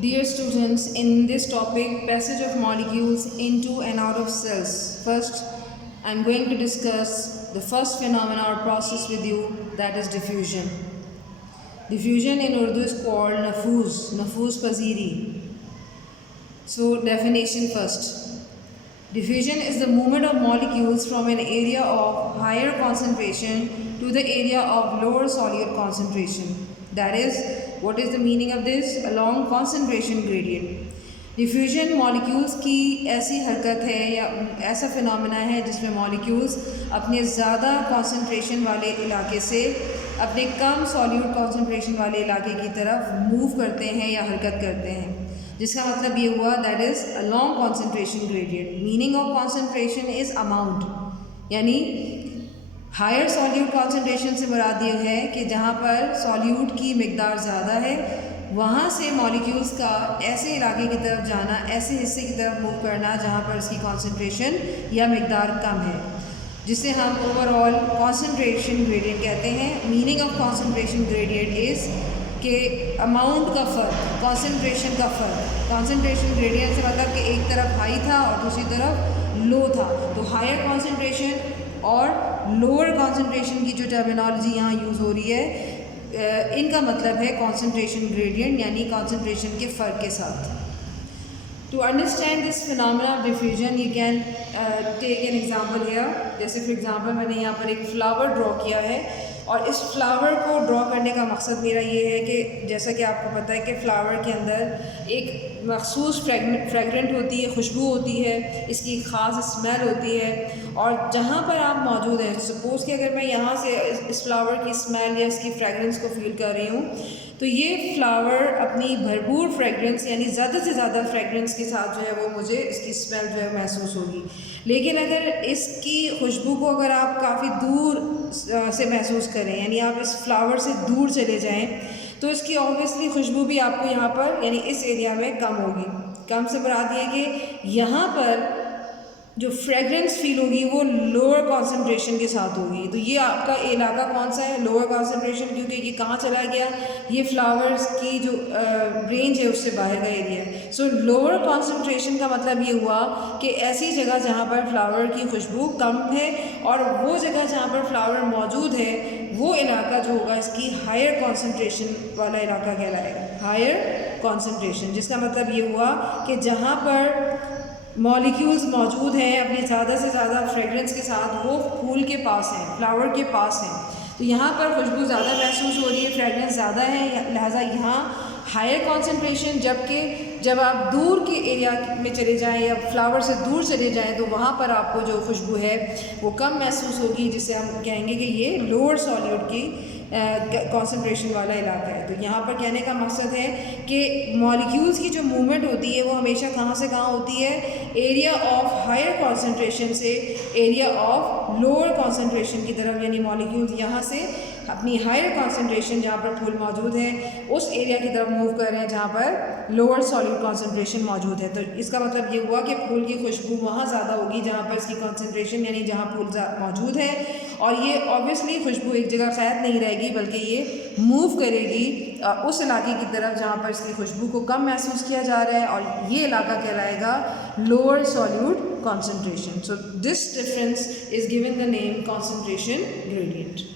Dear students, in this topic, passage of molecules into and out of cells. First, I am going to discuss the first phenomena or process with you, that is diffusion. Diffusion in Urdu is called nafuz paziri. So, definition first. Diffusion is the movement of molecules from an area of higher concentration to the area of lower solute concentration. That is, what is the meaning of this? Along concentration gradient. Diffusion molecules की ऐसी हरकत है या ऐसा phenomena है जिसमें molecules अपने ज़्यादा कंसंट्रेशन वाले इलाके से अपने कम सॉल्यूट कंसंट्रेशन वाले इलाके की तरफ मूव करते हैं या हरकत करते हैं, जिसका मतलब ये हुआ that is a long concentration gradient. Meaning of concentration is amount, यानी हायर सॉल्यूट कॉन्सेंट्रेशन से मुराद ये है कि जहाँ पर सॉल्यूट की मिकदार ज़्यादा है वहाँ से मॉलिक्यूल्स का ऐसे इलाके की तरफ जाना, ऐसे हिस्से की तरफ मूव करना जहाँ पर इसकी कॉन्सेंट्रेशन या मिकदार कम है, जिसे हम ओवरऑल कॉन्सेंट्रेशन ग्रेडियंट कहते हैं. Meaning of concentration gradient is के अमाउंट का फ़र्क, कॉन्सेंट्रेशन का फ़र्क. कॉन्सेंट्रेशन ग्रेडियंट से मतलब कि एक तरफ हाई था और दूसरी तरफ लो था, तो हायर कॉन्सेंट्रेशन और लोअर कॉन्सेंट्रेशन की जो टर्मिनोलॉजी यहाँ यूज़ हो रही है, इनका मतलब है कॉन्सेंट्रेशन ग्रेडियंट, यानी कॉन्सेंट्रेशन के फ़र्क के साथ. To understand this phenomena of diffusion you can take an example here. जैसे फॉर एग्जांपल मैंने यहाँ पर एक फ्लावर ड्रॉ किया है और इस फ्लावर को ड्रॉ करने का मकसद मेरा ये है कि जैसा कि आपको पता है कि फ़्लावर के अंदर एक मखसूस फ्रेगरेंट होती है, खुशबू होती है, इसकी ख़ास स्मेल होती है, और जहाँ पर आप मौजूद हैं, सपोज़ कि अगर मैं यहाँ से इस फ्लावर की स्मेल या इसकी फ्रेगरेंस को फ़ील कर रही हूँ, तो ये फ्लावर अपनी भरपूर फ्रेगरेंस यानी ज़्यादा से ज़्यादा फ्रेगरेंस के साथ जो है वो मुझे इसकी स्मेल जो है महसूस होगी. लेकिन अगर इसकी खुशबू को अगर आप काफ़ी दूर से महसूस करें, यानी आप इस फ्लावर से दूर चले जाएं, तो इसकी ऑब्वियसली खुशबू भी आपको यहाँ पर यानी इस एरिया में कम होगी. कम से मुराद ये कि यहाँ पर जो फ्रेगरेंस फील होगी वो लोअर कॉन्सेंट्रेशन के साथ होगी. तो ये आपका इलाका कौन सा है? लोअर कॉन्सेंट्रेशन, क्योंकि ये कहाँ चला गया? ये फ्लावर्स की जो रेंज है उससे बाहर का एरिया है. सो लोअर कॉन्सेंट्रेशन का मतलब ये हुआ कि ऐसी जगह जहाँ पर फ्लावर की खुशबू कम है, और वो जगह जहाँ पर फ्लावर मौजूद है वो इलाका जो होगा इसकी हायर कॉन्सेंट्रेशन वाला इलाका कहलाएगा. हायर कॉन्सेंट्रेशन, जिसका मतलब ये हुआ कि जहाँ पर मॉलिक्यूल्स मौजूद हैं अपने ज़्यादा से ज़्यादा फ्रेगरेंस के साथ, वो फूल के पास हैं, फ्लावर के पास हैं, तो यहाँ पर खुशबू ज़्यादा महसूस हो रही है, फ्रेगरेंस ज़्यादा है, लिहाजा यहाँ हायर कॉन्सेंट्रेशन. जबकि जब आप दूर के एरिया में चले जाएं या फ्लावर से दूर चले जाएं तो वहाँ पर आपको जो खुशबू है वो कम महसूस होगी, जिससे हम कहेंगे कि ये लोअर सॉल्यूट की कॉन्सेंट्रेशन वाला इलाका है. तो यहाँ पर कहने का मकसद है कि मॉलिक्यूल्स की जो मूवमेंट होती है वो हमेशा कहाँ से कहाँ होती है? एरिया ऑफ हायर कॉन्सेंट्रेशन से एरिया ऑफ लोअर कॉन्सेंट्रेशन की तरफ, यानी मॉलिक्यूल्स यहाँ से अपनी हायर कॉन्सेंट्रेशन जहाँ पर फूल मौजूद है उस एरिया की तरफ मूव कर रहे हैं जहाँ पर लोअर सॉल्यूट कॉन्सेंट्रेशन मौजूद है. तो इसका मतलब ये हुआ कि फूल की खुशबू वहाँ ज़्यादा होगी जहाँ पर इसकी कॉन्सेंट्रेशन यानी जहाँ फूल मौजूद है, और ये ऑब्वियसली खुशबू एक जगह क़ैद नहीं रहेगी बल्कि ये मूव करेगी उस इलाके की तरफ जहाँ पर इसकी खुशबू को कम महसूस किया जा रहा है, और ये इलाका कहलाएगा lower solute concentration. So this difference is given the name concentration gradient.